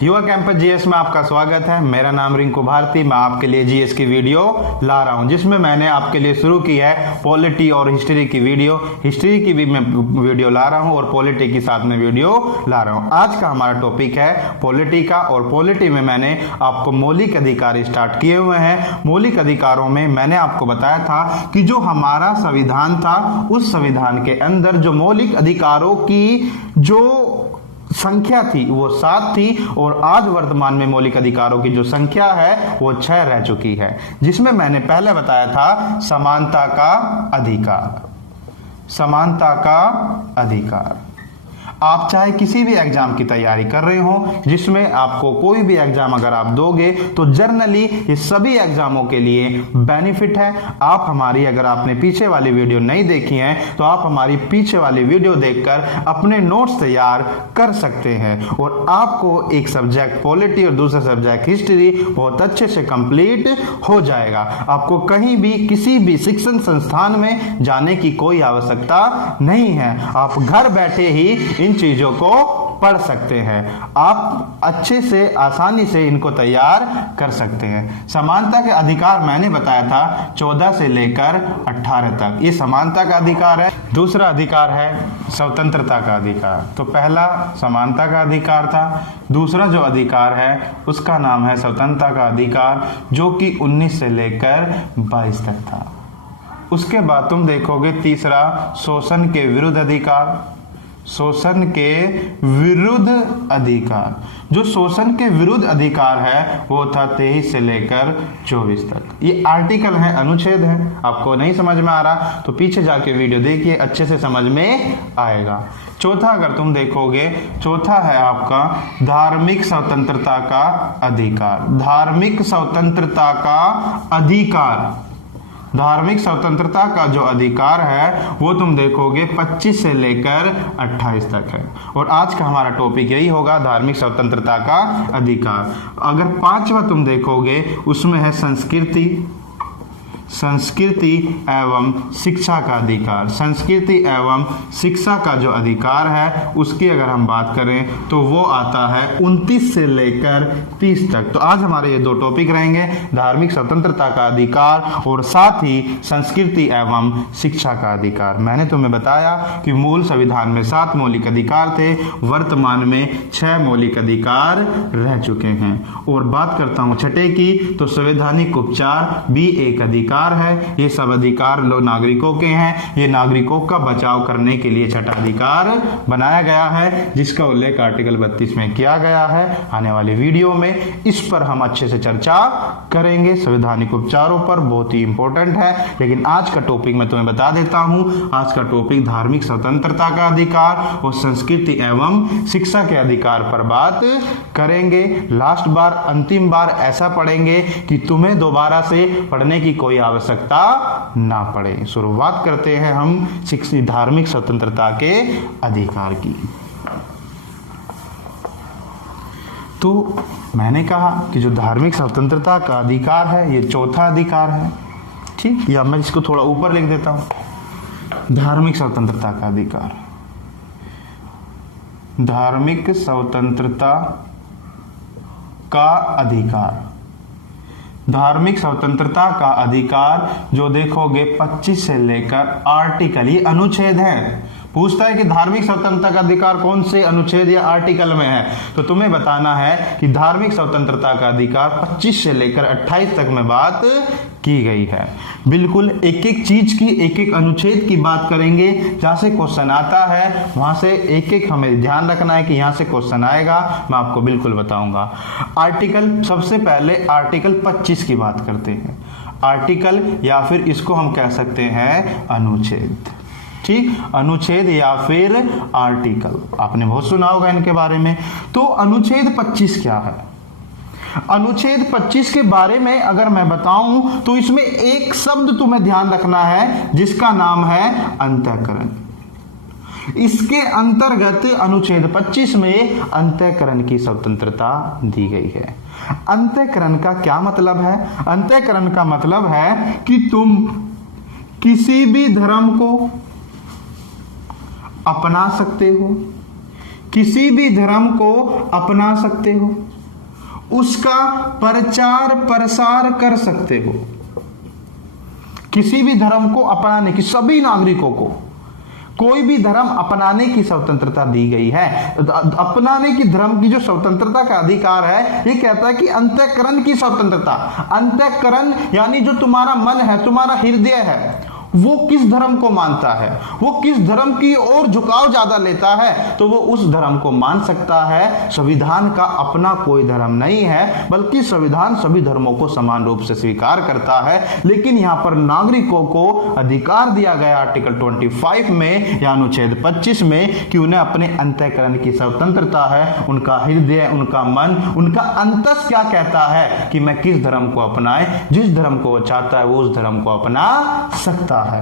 युवा campus GS में आपका स्वागत है। मेरा नाम रिंकू भारती। मैं आपके लिए जीएस की वीडियो ला रहा हूं, जिसमें मैंने आपके लिए शुरू की है पॉलिटी और हिस्ट्री की वीडियो। हिस्ट्री की भी मैं वीडियो ला रहा हूं और पॉलिटी के साथ में वीडियो ला रहा हूं। आज का हमारा टॉपिक है पॉलिटी का, और पॉलिटी में मैंने आपको मौलिक अधिकार स्टार्ट किए हुए हैं। मौलिक अधिकारों में मैंने आपको बताया था कि जो हमारा संविधान था, उस संविधान के अंदर जो मौलिक अधिकारों की जो संख्या थी वो 7 थी, और आज वर्तमान में मौलिक अधिकारों की जो संख्या है वो 6 रह चुकी है, जिसमें मैंने पहले बताया था समानता का अधिकार। समानता का अधिकार, आप चाहे किसी भी एग्जाम की तैयारी कर रहे हो, जिसमें आपको कोई भी एग्जाम अगर आप दोगे तो जनरली ये सभी एग्जामों के लिए बेनिफिट है। आप हमारी, अगर आपने पीछे वाली वीडियो नहीं देखी है तो आप हमारी पीछे वाली वीडियो देखकर अपने नोट्स तैयार कर सकते हैं, और आपको एक सब्जेक्ट पॉलिटी और दूसरा सब्जेक्ट हिस्ट्री बहुत अच्छे से कंप्लीट हो जाएगा। आपको कहीं भी किसी भी शिक्षण संस्थान में जाने की कोई आवश्यकता नहीं है। आप घर बैठे ही इन चीजों को पढ़ सकते हैं। आप अच्छे से, आसानी से इनको तैयार कर सकते हैं। समानता के अधिकार मैंने बताया था 14 से लेकर 18 तक, ये समानता का अधिकार है। दूसरा अधिकार है स्वतंत्रता का अधिकार। तो पहला समानता का अधिकार था, दूसरा जो अधिकार है उसका नाम है स्वतंत्रता का अधिकार, जो कि 19 से लेकर 22 तक था। उसके बाद तुम देखोगे तीसरा शोषण के विरुद्ध अधिकार। शोषण के विरुद्ध अधिकार, जो शोषण के विरुद्ध अधिकार है वो था 23 से लेकर 24 तक। ये आर्टिकल है, अनुच्छेद है। आपको नहीं समझ में आ रहा तो पीछे जाके वीडियो देखिए, अच्छे से समझ में आएगा। चौथा अगर तुम देखोगे, चौथा है आपका धार्मिक स्वतंत्रता का अधिकार। धार्मिक स्वतंत्रता का अधिकार, धार्मिक स्वतंत्रता का जो अधिकार है वो तुम देखोगे 25 से लेकर 28 तक है, और आज का हमारा टॉपिक यही होगा, धार्मिक स्वतंत्रता का अधिकार। अगर पांचवा तुम देखोगे उसमें है संस्कृति, संस्कृति एवं शिक्षा का अधिकार। संस्कृति एवं शिक्षा का जो अधिकार है उसकी अगर हम बात करें तो वो आता है 29 से लेकर 30 तक। तो आज हमारे ये दो टॉपिक रहेंगे, धार्मिक स्वतंत्रता का अधिकार और साथ ही संस्कृति एवं शिक्षा का अधिकार। मैंने तुम्हें बताया कि मूल संविधान में 7 मौलिक अधिकार थे, वर्तमान में 6 मौलिक अधिकार रह चुके हैं। और बात करता हूँ छठे की, तो संवैधानिक उपचार भी एक अधिकार है। ये सब अधिकार नागरिकों के हैं। ये नागरिकों का बचाव करने के लिए छठा अधिकार बनाया गया है, जिसका उल्लेख आर्टिकल 32 में किया गया है। आने वाली वीडियो में इस पर हम अच्छे से चर्चा करेंगे, संवैधानिक उपचारों पर, बहुत ही इंपॉर्टेंट है। लेकिन आज का टॉपिक मैं तुम्हें बता देता हूं, आज का टॉपिक धार्मिक स्वतंत्रता का अधिकार और संस्कृति एवं शिक्षा के अधिकार पर बात करेंगे। लास्ट बार, अंतिम बार ऐसा पढ़ेंगे कि तुम्हें दोबारा से पढ़ने की कोई आवश्यकता ना पड़े। शुरुआत करते हैं हम धार्मिक स्वतंत्रता के अधिकार की। तो मैंने कहा कि जो धार्मिक स्वतंत्रता का अधिकार है ये चौथा अधिकार है, ठीक। या मैं इसको थोड़ा ऊपर लिख देता हूं, धार्मिक स्वतंत्रता का अधिकार। धार्मिक स्वतंत्रता का अधिकार, धार्मिक स्वतंत्रता का अधिकार जो देखोगे 25 से लेकर आर्टिकल, ये अनुच्छेद है। पूछता है कि धार्मिक स्वतंत्रता का अधिकार कौन से अनुच्छेद या आर्टिकल में है, तो तुम्हें बताना है कि धार्मिक स्वतंत्रता का अधिकार 25 से लेकर 28 तक में बात की गई है। बिल्कुल एक एक चीज की, एक एक अनुच्छेद की बात करेंगे। जहां से क्वेश्चन आता है वहां से एक एक हमें ध्यान रखना है कि यहां से क्वेश्चन आएगा, मैं आपको बिल्कुल बताऊंगा। आर्टिकल, सबसे पहले आर्टिकल 25 की बात करते हैं। आर्टिकल या फिर इसको हम कह सकते हैं अनुच्छेद, ठीक। अनुच्छेद या फिर आर्टिकल, आपने बहुत सुना होगा इनके बारे में। तो अनुच्छेद 25 क्या है? अनुच्छेद 25 के बारे में अगर मैं बताऊं तो इसमें एक शब्द तुम्हें ध्यान रखना है, जिसका नाम है अंतःकरण। इसके अंतर्गत अनुच्छेद 25 में अंतःकरण की स्वतंत्रता दी गई है। अंतःकरण का क्या मतलब है? अंतःकरण का मतलब है कि तुम किसी भी धर्म को अपना सकते हो, किसी भी धर्म को अपना सकते हो, उसका प्रचार प्रसार कर सकते हो। किसी भी धर्म को अपनाने की, सभी नागरिकों को कोई भी धर्म अपनाने की स्वतंत्रता दी गई है। अपनाने की धर्म की जो स्वतंत्रता का अधिकार है, ये कहता है कि अंतःकरण की स्वतंत्रता। अंतःकरण यानी जो तुम्हारा मन है, तुम्हारा हृदय है, वो किस धर्म को मानता है, वो किस धर्म की ओर झुकाव ज्यादा लेता है, तो वो उस धर्म को मान सकता है। संविधान का अपना कोई धर्म नहीं है, बल्कि संविधान सभी धर्मों को समान रूप से स्वीकार करता है। लेकिन यहाँ पर नागरिकों को अधिकार दिया गया आर्टिकल 25 में या अनुच्छेद 25 में कि उन्हें अपने अंतःकरण की स्वतंत्रता है। उनका हृदय, उनका मन, उनका अंतस क्या कहता है कि मैं किस धर्म को अपनाए, जिस धर्म को वो चाहता है वो उस धर्म को अपना सकता है।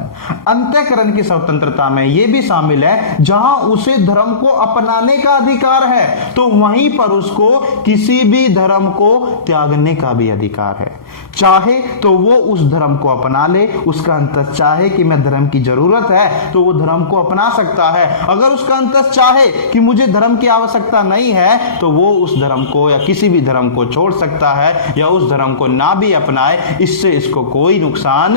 अंतःकरण की स्वतंत्रता में यह भी शामिल है, जहां उसे धर्म को अपनाने का अधिकार है तो वहीं पर उसको किसी भी धर्म को त्यागने का भी अधिकार है। चाहे तो वो उस धर्म को अपना ले, उसका अंतस चाहे कि मैं धर्म की जरूरत है तो वो धर्म को अपना सकता है। अगर उसका अंतस चाहे कि मुझे धर्म की आवश्यकता नहीं है तो वो उस धर्म को या किसी भी धर्म को छोड़ सकता है या उस धर्म को ना भी अपनाए, इससे इसको कोई नुकसान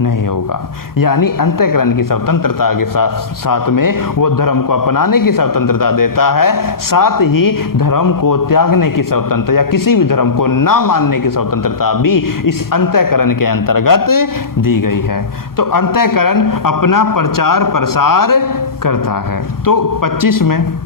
नहीं होगा। यानी अंतःकरण की स्वतंत्रता के साथ में वो धर्म को अपनाने की स्वतंत्रता देता है, साथ ही धर्म को त्यागने की स्वतंत्रता या किसी भी धर्म को ना मानने की स्वतंत्रता भी इस अंतःकरण के अंतर्गत दी गई है। तो अंतःकरण अपना प्रचार प्रसार करता है। तो 25 में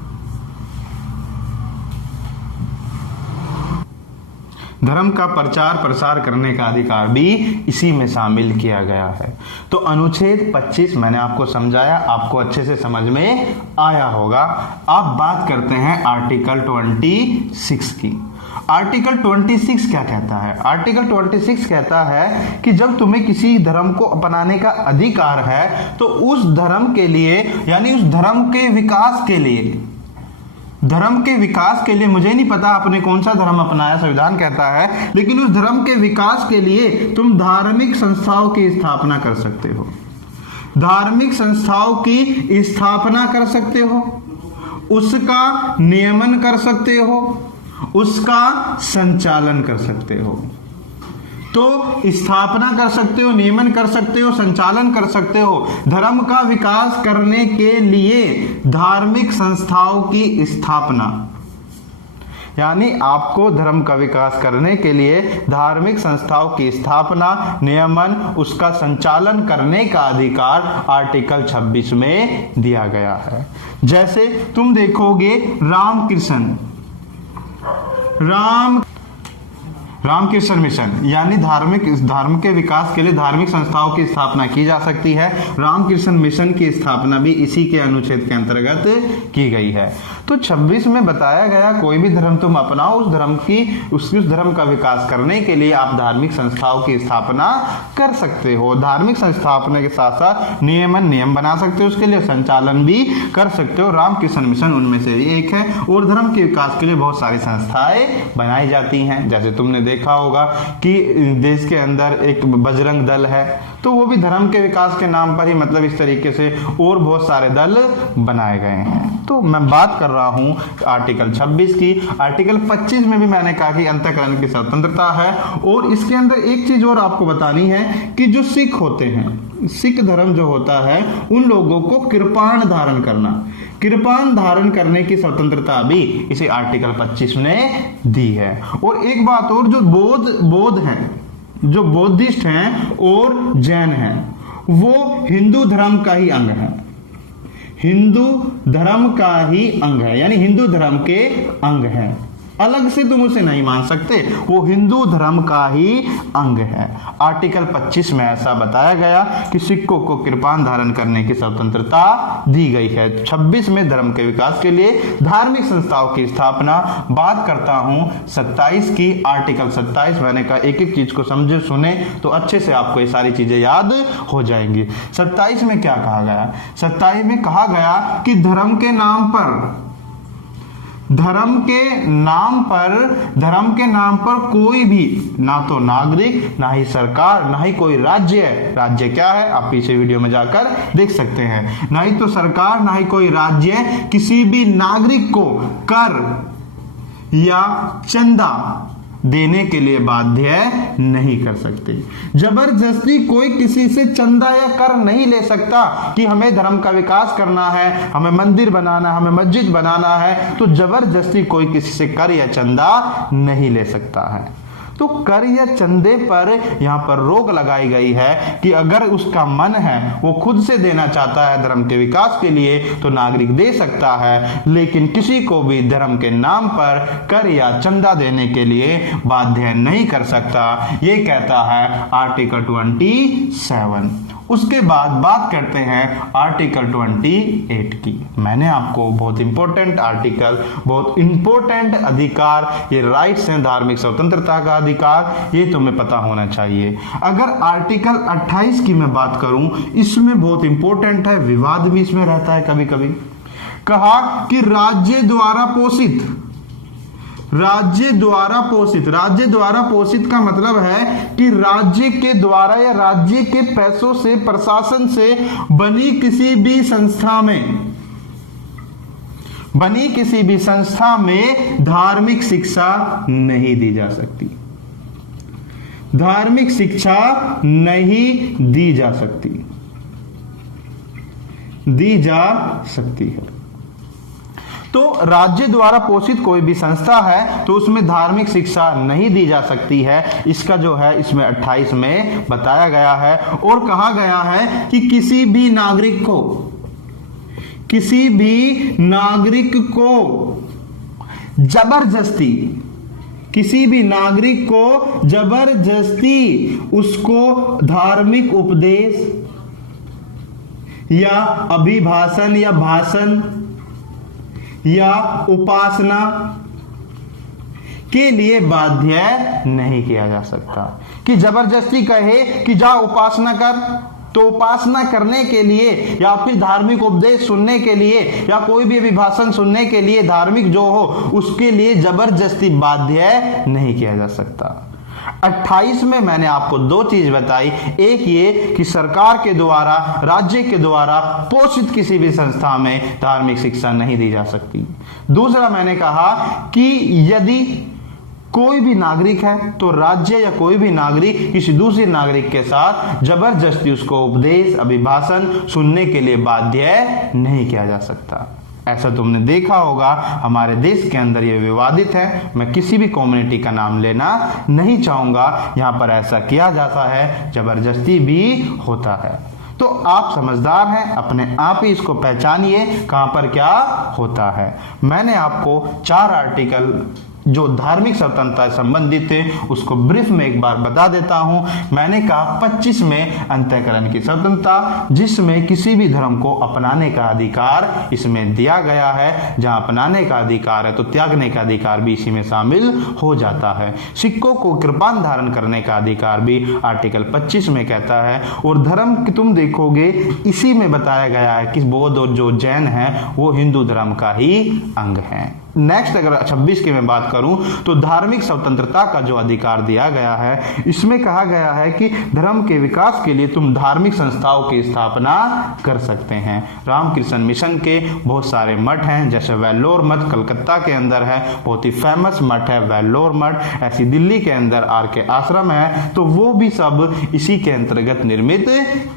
धर्म का प्रचार प्रसार करने का अधिकार भी इसी में शामिल किया गया है। तो अनुच्छेद 25 मैंने आपको समझाया, आपको अच्छे से समझ में आया होगा। अब बात करते हैं आर्टिकल 26 की। आर्टिकल 26 क्या कहता है? आर्टिकल 26 कहता है कि जब तुम्हें किसी धर्म को अपनाने का अधिकार है तो उस धर्म के लिए, यानी उस धर्म के विकास के लिए, धर्म के विकास के लिए, मुझे नहीं पता आपने कौन सा धर्म अपनाया, संविधान कहता है, लेकिन उस धर्म के विकास के लिए तुम धार्मिक संस्थाओं की स्थापना कर सकते हो। धार्मिक संस्थाओं की स्थापना कर सकते हो, उसका नियमन कर सकते हो, उसका संचालन कर सकते हो। तो स्थापना कर सकते हो, नियमन कर सकते हो, संचालन कर सकते हो। धर्म का विकास करने के लिए धार्मिक संस्थाओं की स्थापना, यानी आपको धर्म का विकास करने के लिए धार्मिक संस्थाओं की स्थापना, नियमन, उसका संचालन करने का अधिकार आर्टिकल 26 में दिया गया है। जैसे तुम देखोगे रामकृष्ण मिशन, यानी धर्म के विकास के लिए धार्मिक संस्थाओं की स्थापना की जा सकती है। रामकृष्ण मिशन की स्थापना भी इसी के अनुच्छेद के अंतर्गत की गई है। तो 26 में बताया गया कोई भी धर्म तुम अपनाओ, उस धर्म का विकास करने के लिए आप धार्मिक संस्थाओं की स्थापना कर सकते हो। धार्मिक संस्थापना के साथ साथ नियम बना सकते हो, उसके लिए संचालन भी कर सकते हो। रामकृष्ण मिशन उनमें से एक है। और धर्म के विकास के लिए बहुत सारी संस्थाएं बनाई जाती हैं। जैसे तुमने देखा होगा कि देश के अंदर एक बजरंग दल है, तो वो भी धर्म के विकास के नाम पर ही, मतलब इस तरीके से और बहुत सारे दल बनाए गए हैं। तो मैं बात कर रहा हूं आर्टिकल 26 की। आर्टिकल 25 में भी मैंने कहा कि अंतःकरण की स्वतंत्रता है। और इसके अंदर एक चीज और आपको बतानी है कि जो सिख होते हैं, सिख धर्म जो होता है, उन लोगों को कृपाण धारण करने की स्वतंत्रता भी इसे आर्टिकल 25 ने दी है। और एक बात और, जो बौद्ध हैं, जो बौद्धिस्ट हैं और जैन हैं, वो हिंदू धर्म का ही अंग है। हिंदू धर्म का ही अंग है, यानी हिंदू धर्म के अंग है। अलग से तुम उसे नहीं मान सकते, वो हिंदू धर्म का ही अंग है। आर्टिकल 25 में ऐसा बताया गया कि सिखों को कृपाण धारण करने की स्वतंत्रता दी गई है। 26 में धर्म के विकास के लिए धार्मिक संस्थाओं की स्थापना। बात करता हूं 27 की। आर्टिकल 27 मैंने कहा एक एक चीज को समझे सुने तो अच्छे से आपको ये सारी चीजें याद हो जाएंगी। 27 में क्या कहा गया? 27 में कहा गया कि धर्म के नाम पर धर्म के नाम पर कोई भी, ना तो नागरिक, ना ही सरकार, ना ही कोई राज्य है। राज्य क्या है आप पीछे वीडियो में जाकर देख सकते हैं। ना ही तो सरकार, ना ही कोई राज्य किसी भी नागरिक को कर या चंदा देने के लिए बाध्य नहीं कर सकते। जबरदस्ती कोई किसी से चंदा या कर नहीं ले सकता कि हमें धर्म का विकास करना है, हमें मंदिर बनाना है, हमें मस्जिद बनाना है, तो जबरदस्ती कोई किसी से कर या चंदा नहीं ले सकता है। तो कर या चंदे पर यहाँ पर रोक लगाई गई है कि अगर उसका मन है, वो खुद से देना चाहता है धर्म के विकास के लिए, तो नागरिक दे सकता है, लेकिन किसी को भी धर्म के नाम पर कर या चंदा देने के लिए बाध्य नहीं कर सकता। ये कहता है आर्टिकल 27। उसके बाद बात करते हैं आर्टिकल 28 की। मैंने आपको बहुत इंपॉर्टेंट आर्टिकल, बहुत इंपॉर्टेंट अधिकार, ये राइट्स हैं, धार्मिक स्वतंत्रता का अधिकार, ये तुम्हें पता होना चाहिए। अगर आर्टिकल 28 की मैं बात करूं, इसमें बहुत इंपॉर्टेंट है, विवाद भी इसमें रहता है कभी कभी। कहा कि राज्य द्वारा पोषित का मतलब है कि राज्य के द्वारा या राज्य के पैसों से, प्रशासन से बनी किसी भी संस्था में धार्मिक शिक्षा नहीं दी जा सकती। धार्मिक शिक्षा नहीं दी जा सकती है। तो राज्य द्वारा पोषित कोई भी संस्था है तो उसमें धार्मिक शिक्षा नहीं दी जा सकती है। इसका जो है इसमें 28 में बताया गया है। और कहा गया है कि किसी भी नागरिक को जबरदस्ती उसको धार्मिक उपदेश या अभिभाषण या भाषण या उपासना के लिए बाध्य नहीं किया जा सकता। कि जबरदस्ती कहे कि जा उपासना कर, तो उपासना करने के लिए या फिर धार्मिक उपदेश सुनने के लिए या कोई भी अभिभाषण सुनने के लिए, धार्मिक जो हो उसके लिए जबरदस्ती बाध्य नहीं किया जा सकता। 28 में मैंने आपको दो चीज बताई। एक ये कि सरकार के द्वारा, राज्य के द्वारा पोषित किसी भी संस्था में धार्मिक शिक्षा नहीं दी जा सकती। दूसरा मैंने कहा कि यदि कोई भी नागरिक है तो राज्य या कोई भी नागरिक किसी दूसरे नागरिक के साथ जबरदस्ती उसको उपदेश, अभिभाषण सुनने के लिए बाध्य नहीं किया जा सकता। ऐसा तुमने देखा होगा हमारे देश के अंदर ये विवादित है। मैं किसी भी कम्युनिटी का नाम लेना नहीं चाहूंगा, यहाँ पर ऐसा किया जाता है, जबरदस्ती भी होता है। तो आप समझदार हैं, अपने आप ही इसको पहचानिए कहां पर क्या होता है। मैंने आपको 4 आर्टिकल जो धार्मिक स्वतंत्रता से संबंधित थे उसको ब्रीफ में एक बार बता देता हूं। मैंने कहा 25 में अंतःकरण की स्वतंत्रता, जिसमें किसी भी धर्म को अपनाने का अधिकार इसमें दिया गया है। जहां अपनाने का अधिकार है तो त्यागने का अधिकार भी इसी में शामिल हो जाता है। सिक्कों को कृपान धारण करने का अधिकार भी आर्टिकल 25 में कहता है। और धर्म की तुम देखोगे इसी में बताया गया है कि बौद्ध और जो जैन है वो हिंदू धर्म का ही अंग है। नेक्स्ट अगर 26 की मैं बात करूं तो धार्मिक स्वतंत्रता का जो अधिकार दिया गया है, इसमें कहा गया है कि धर्म के विकास के लिए तुम धार्मिक संस्थाओं की स्थापना कर सकते हैं। रामकृष्ण मिशन के बहुत सारे मठ हैं, जैसे वेल्लोर मठ कलकत्ता के अंदर है, बहुत ही फेमस मठ है वेल्लोर मठ। ऐसी दिल्ली के अंदर RK आश्रम है, तो वो भी सब इसी के अंतर्गत निर्मित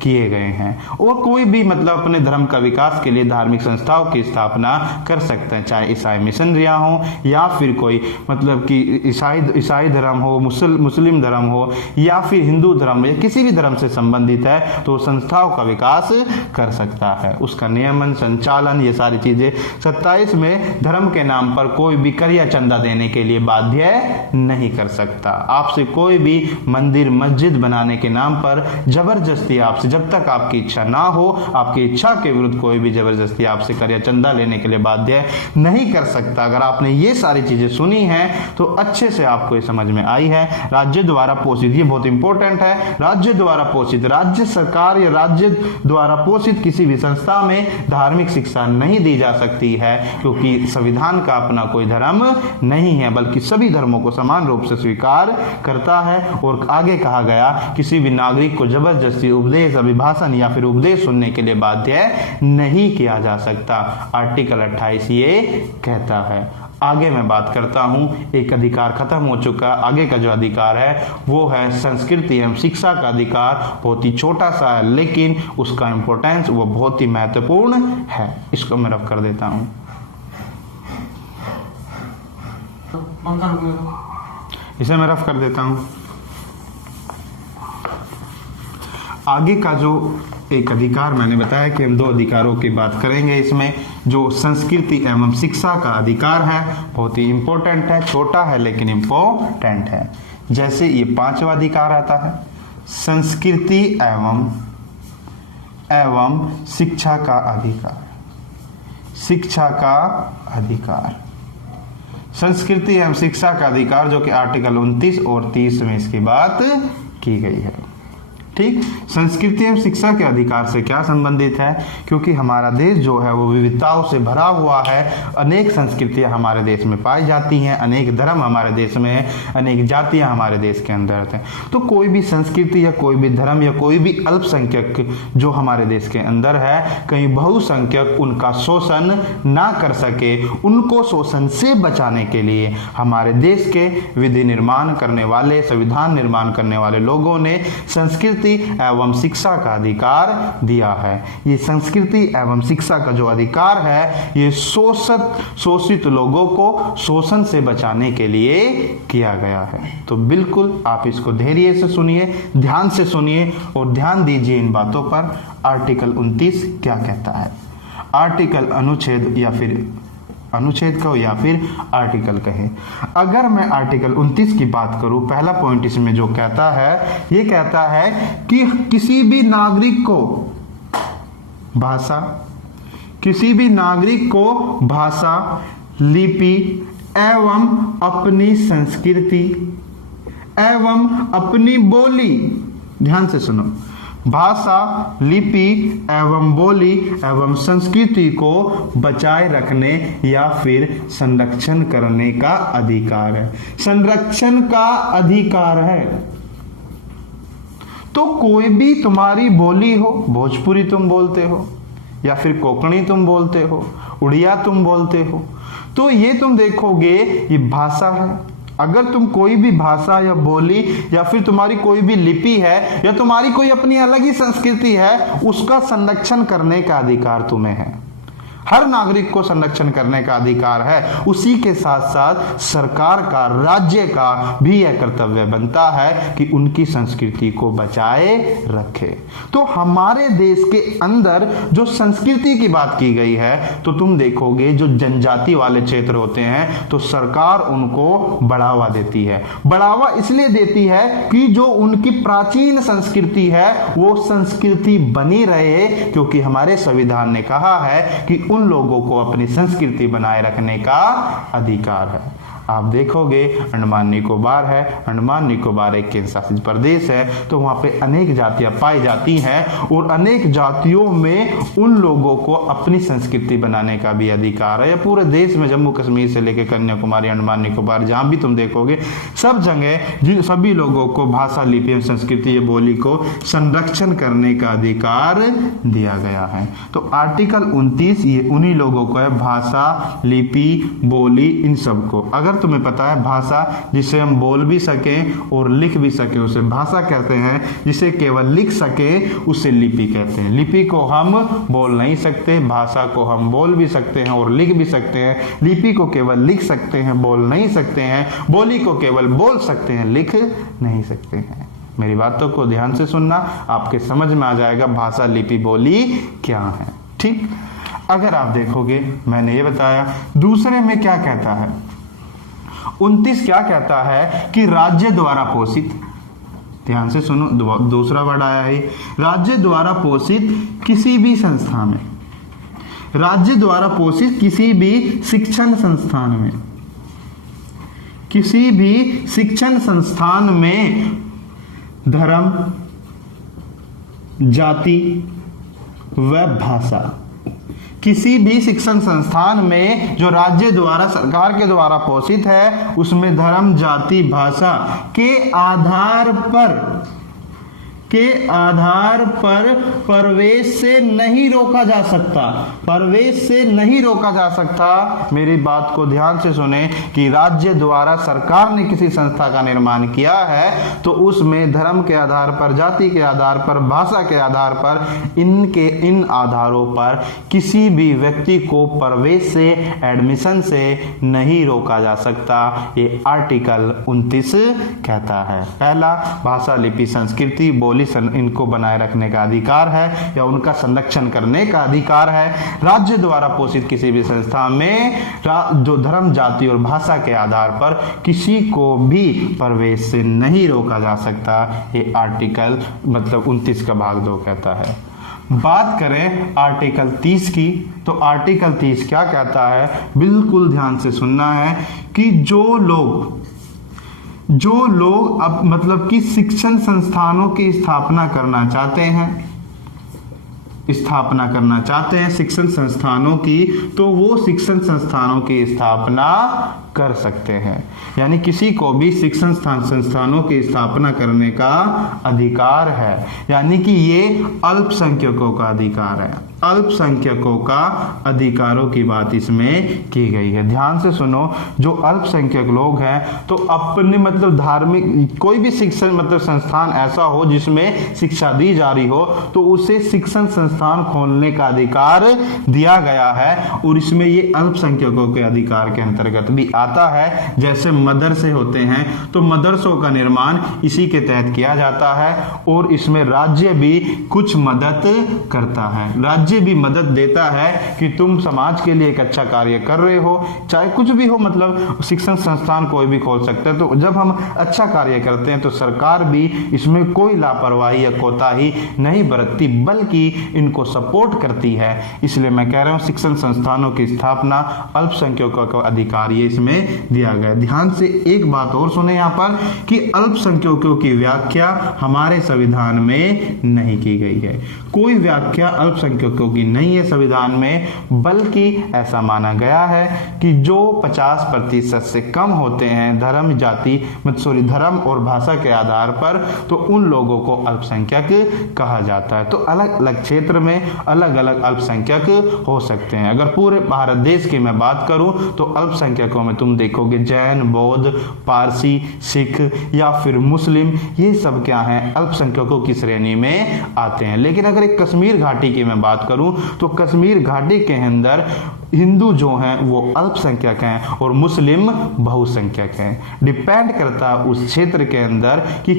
किए गए हैं। और कोई भी मतलब अपने धर्म का विकास के लिए धार्मिक संस्थाओं की स्थापना कर सकते हैं, चाहे ईसाई मिशन रिया हो या फिर कोई मतलब कि ईसाई धर्म हो, मुस्लिम धर्म हो या फिर हिंदू धर्म या किसी भी धर्म से संबंधित है, तो संस्थाओं का विकास कर सकता है। उसका नियमन, संचालन, ये सारी चीजें। 27 में धर्म के नाम पर कोई भी कर या चंदा देने के लिए बाध्य नहीं कर सकता। आपसे कोई भी मंदिर, मस्जिद बनाने के नाम पर जबरदस्ती आपसे, जब तक आपकी इच्छा ना हो, आपकी इच्छा के विरुद्ध कोई भी जबरदस्ती आपसे कर या चंदा लेने के लिए बाध्य नहीं कर सकता। सकता। अगर आपने ये सारी चीजें सुनी हैं तो अच्छे से आपको ये समझ में आई है। राज्य द्वारा पोषित, ये बहुत इंपॉर्टेंट है। राज्य द्वारा पोषित, राज्य सरकार या राज्य द्वारा पोषित किसी भी संस्था में धार्मिक शिक्षा नहीं दी जा सकती है, क्योंकि संविधान का अपना कोई धर्म नहीं है, बल्कि सभी धर्मों को समान रूप से स्वीकार करता है। और आगे कहा गया, किसी भी नागरिक को जबरदस्ती उपदेश, अभिभाषण या फिर उपदेश सुनने के लिए बाध्य नहीं किया जा सकता। आर्टिकल 28 ये कहता है। आगे मैं बात करता हूं, एक अधिकार खत्म हो चुका। आगे का जो अधिकार है वो है संस्कृति एवं शिक्षा का अधिकार। बहुत ही छोटा सा है, लेकिन उसका इंपॉर्टेंस वो बहुत ही महत्वपूर्ण है। इसको मैं रफ कर देता हूं। इसे मैं रफ कर देता हूं। आगे का जो एक अधिकार मैंने बताया कि हम 2 अधिकारों की बात करेंगे इसमें। जो संस्कृति एवं शिक्षा का अधिकार है बहुत ही इंपॉर्टेंट है, छोटा है लेकिन इंपॉर्टेंट है। जैसे ये 5वां अधिकार आता है, संस्कृति एवं शिक्षा का अधिकार। शिक्षा का अधिकार, संस्कृति एवं शिक्षा का अधिकार, जो कि आर्टिकल 29 और 30 में इसकी बात की गई है। ठीक, संस्कृति एवं शिक्षा के अधिकार से क्या संबंधित है? क्योंकि हमारा देश जो है वो विविधताओं से भरा हुआ है। अनेक संस्कृतियां हमारे देश में पाई जाती हैं, अनेक धर्म हमारे देश में है, अनेक जातियां हमारे देश के अंदर हैं। तो कोई भी संस्कृति या कोई भी धर्म या कोई भी अल्पसंख्यक जो हमारे देश के अंदर है, कहीं बहुसंख्यक उनका शोषण ना कर सके, उनको शोषण से बचाने के लिए हमारे देश के विधि निर्माण करने वाले, संविधान निर्माण करने वाले लोगों ने संस्कृति एवं शिक्षा का अधिकार दिया है। ये संस्कृति एवं शिक्षा का जो अधिकार है ये शोषित लोगों को शोषण से बचाने के लिए किया गया है। तो बिल्कुल आप इसको धैर्य से सुनिए, ध्यान से सुनिए और ध्यान दीजिए इन बातों पर। आर्टिकल 29 क्या कहता है? आर्टिकल अनुच्छेद या फिर अनुच्छेद कहो या फिर आर्टिकल कहे। अगर मैं आर्टिकल 29 की बात करूं, पहला पॉइंट इसमें जो कहता है, ये कहता है कि किसी भी नागरिक को भाषा, किसी भी नागरिक को भाषा, लिपि एवं अपनी संस्कृति एवं अपनी बोली, ध्यान से सुनो, भाषा, लिपि एवं बोली एवं संस्कृति को बचाए रखने या फिर संरक्षण करने का अधिकार है। संरक्षण का अधिकार है। तो कोई भी तुम्हारी बोली हो, भोजपुरी तुम बोलते हो या फिर कोंकणी तुम बोलते हो, उड़िया तुम बोलते हो, तो ये तुम देखोगे ये भाषा है। अगर तुम कोई भी भाषा या बोली या फिर तुम्हारी कोई भी लिपि है या तुम्हारी कोई अपनी अलग ही संस्कृति है, उसका संरक्षण करने का अधिकार तुम्हें है। हर नागरिक को संरक्षण करने का अधिकार है। उसी के साथ साथ सरकार का, राज्य का भी यह कर्तव्य बनता है कि उनकी संस्कृति को बचाए रखे। तो हमारे देश के अंदर जो संस्कृति की बात की गई है, तो तुम देखोगे जो जनजाति वाले क्षेत्र होते हैं तो सरकार उनको बढ़ावा देती है। बढ़ावा इसलिए देती है कि जो उनकी प्राचीन संस्कृति है वो संस्कृति बनी रहे, क्योंकि हमारे संविधान ने कहा है कि उन लोगों को अपनी संस्कृति बनाए रखने का अधिकार है। आप देखोगे अंडमान निकोबार है, अंडमान निकोबार एक केंद्र शासित प्रदेश है, तो वहां पे अनेक जातियां पाई जाती हैं और अनेक जातियों में उन लोगों को अपनी संस्कृति बनाने का भी अधिकार है। पूरे देश में जम्मू कश्मीर से लेकर कन्याकुमारी, अंडमान निकोबार, जहां भी तुम देखोगे सब जगह सभी लोगों को भाषा, लिपि एवं संस्कृति या बोली को संरक्षण करने का अधिकार दिया गया है। तो आर्टिकल 29 ये उन्हीं लोगों को है, भाषा, लिपि, बोली, इन सबको। अगर तुम्हें पता है भाषा जिसे हम बोल भी सकें और लिख भी सकें उसे भाषा कहते हैं, जिसे केवल लिख सके उसे लिपि कहते हैं। लिपि को हम बोल नहीं सकते, भाषा को हम बोल भी सकते हैं और लिख भी सकते हैं। लिपि को केवल लिख सकते हैं, बोल नहीं सकते हैं। बोली को केवल बोल सकते हैं, लिख नहीं सकते हैं। मेरी बातों को ध्यान से सुनना, आपके समझ में आ जाएगा भाषा, लिपि, बोली क्या है। ठीक, अगर आप देखोगे मैंने ये बताया। दूसरे में क्या कहता है? 29 क्या कहता है कि राज्य द्वारा पोषित, ध्यान से सुनो, दूसरा वर्ड आया है, राज्य द्वारा पोषित किसी भी संस्था में, राज्य द्वारा पोषित किसी भी शिक्षण संस्थान में, किसी भी शिक्षण संस्थान में धर्म, जाति व भाषा, किसी भी शिक्षण संस्थान में जो राज्य द्वारा, सरकार के द्वारा पोषित है, उसमें धर्म, जाति, भाषा के आधार पर प्रवेश से नहीं रोका जा सकता, प्रवेश से नहीं रोका जा सकता। मेरी बात को ध्यान से सुने कि राज्य द्वारा सरकार ने किसी संस्था का निर्माण किया है तो उसमें धर्म के आधार पर, जाति के आधार पर, भाषा के आधार पर, इन आधारों पर किसी भी व्यक्ति को प्रवेश से, एडमिशन से नहीं रोका जा सकता। ये आर्टिकल 29 कहता है। पहला, भाषा, लिपि, संस्कृति, बोली इनको बनाए रखने का अधिकार है या उनका संरक्षण करने का अधिकार है। राज्य द्वारा पोषित किसी भी संस्था में जो धर्म, जाति और भाषा के आधार पर किसी को भी प्रवेश से नहीं रोका जा सकता। ये आर्टिकल 29 का भाग 2 कहता है। बात करें आर्टिकल 30 की, तो आर्टिकल 30 क्या कहता है, बिल्कुल ध्यान से सुनना है कि जो लोग अब कि शिक्षण संस्थानों की स्थापना करना चाहते हैं शिक्षण संस्थानों की, तो वो शिक्षण संस्थानों की स्थापना कर सकते हैं। यानी किसी को भी शिक्षण संस्थानों की स्थापना करने का अधिकार है। यानी कि ये अल्पसंख्यकों का अधिकार है, अल्पसंख्यकों का अधिकारों की बात इसमें की गई है। ध्यान से सुनो, जो अल्पसंख्यक लोग हैं तो अपने धार्मिक कोई भी शिक्षण संस्थान ऐसा हो जिसमें शिक्षा दी जा रही हो तो उसे शिक्षण संस्थान खोलने का अधिकार दिया गया है। और इसमें ये अल्पसंख्यकों के अधिकार के अंतर्गत भी आता है। जैसे मदरसे होते हैं तो मदरसों का निर्माण इसी के तहत किया जाता है और इसमें राज्य भी कुछ मदद करता है, राज्य भी मदद देता है कि तुम समाज के लिए एक अच्छा कार्य कर रहे हो, चाहे कुछ भी हो, शिक्षण संस्थान कोई भी खोल सकता है। तो जब हम अच्छा कार्य करते हैं तो सरकार भी इसमें कोई लापरवाही या कोताही नहीं बरतती बल्कि इनको सपोर्ट करती है। इसलिए मैं कह रहा हूं शिक्षण संस्थानों की स्थापना अल्पसंख्यकों का अधिकार ये इसमें दिया गया। ध्यान से एक बात और सुने यहाँ पर कि अल्पसंख्यकों की व्याख्या हमारे संविधान में नहीं की गई है। कोई व्याख्या अल्पसंख्यकों की नहीं है संविधान में, बल्कि ऐसा माना गया है कि जो 50% से कम होते हैं धर्म, जाति धर्म और भाषा के आधार पर, तो उन लोगों को अल्पसंख्यक कहा जाता है। तो अलग अलग क्षेत्र में अलग अलग अल्पसंख्यक हो सकते हैं। अगर पूरे भारत देश की मैं बात करूं तो अल्पसंख्यकों में तुम देखोगे जैन, बौद्ध, पारसी, सिख या फिर मुस्लिम, ये सब क्या हैं, अल्पसंख्यकों की श्रेणी में आते हैं। लेकिन अगर एक कश्मीर घाटी की मैं बात करूं तो कश्मीर घाटी के अंदर हिंदू जो हैं वो अल्पसंख्यक हैं और मुस्लिम बहुसंख्यक हैं। डिपेंड करता है उस क्षेत्र के अंदर कि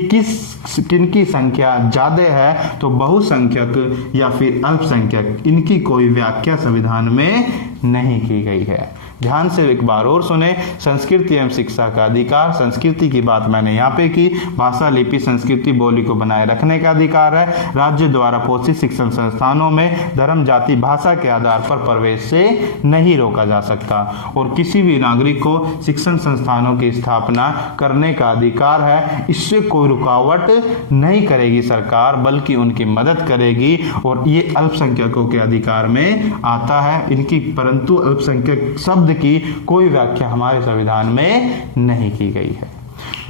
किनकी संख्या ज्यादा है, तो बहुसंख्यक या फिर अल्पसंख्यक, इनकी कोई व्याख्या संविधान में नहीं की गई है। ध्यान से एक बार और सुने, संस्कृति एवं शिक्षा का अधिकार, संस्कृति की बात मैंने यहाँ पे की, भाषा, लिपि, संस्कृति, बोली को बनाए रखने का अधिकार है। राज्य द्वारा पोषित शिक्षण संस्थानों में धर्म, जाति, भाषा के आधार पर प्रवेश से नहीं रोका जा सकता और किसी भी नागरिक को शिक्षण संस्थानों की स्थापना करने का अधिकार है। इससे कोई रुकावट नहीं करेगी सरकार, बल्कि उनकी मदद करेगी और ये अल्पसंख्यकों के अधिकार में आता है इनकी, परंतु अल्पसंख्यक शब्द की कोई व्याख्या हमारे संविधान में नहीं की गई है।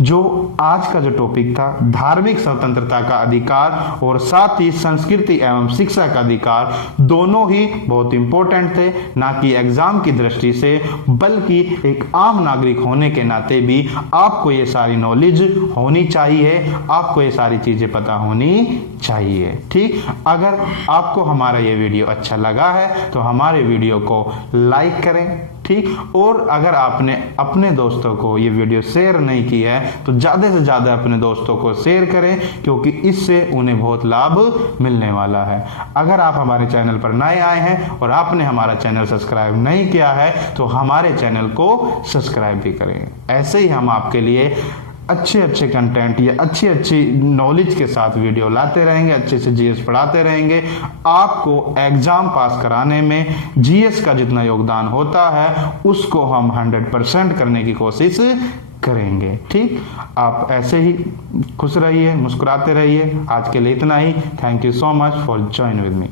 जो आज का जो टॉपिक था धार्मिक स्वतंत्रता का अधिकार और साथ ही संस्कृति एवं शिक्षा का अधिकार, दोनों ही बहुत इंपॉर्टेंट थे, ना कि एग्जाम की दृष्टि से बल्कि एक आम नागरिक होने के नाते भी आपको ये सारी नॉलेज होनी चाहिए, आपको ये सारी चीजें पता होनी चाहिए। ठीक, अगर आपको हमारा ये वीडियो अच्छा लगा है तो हमारे वीडियो को लाइक करें। ठीक, और अगर आपने अपने दोस्तों को ये वीडियो शेयर नहीं की है तो ज़्यादा से ज़्यादा अपने दोस्तों को शेयर करें, क्योंकि इससे उन्हें बहुत लाभ मिलने वाला है। अगर आप हमारे चैनल पर नए आए हैं और आपने हमारा चैनल सब्सक्राइब नहीं किया है तो हमारे चैनल को सब्सक्राइब भी करें। ऐसे ही हम आपके लिए अच्छे अच्छे कंटेंट या अच्छी अच्छी नॉलेज के साथ वीडियो लाते रहेंगे, अच्छे से जीएस पढ़ाते रहेंगे। आपको एग्जाम पास कराने में जीएस का जितना योगदान होता है उसको हम 100% करने की कोशिश करेंगे। ठीक, आप ऐसे ही खुश रहिए, मुस्कुराते रहिए। आज के लिए इतना ही। Thank you so much for join with me.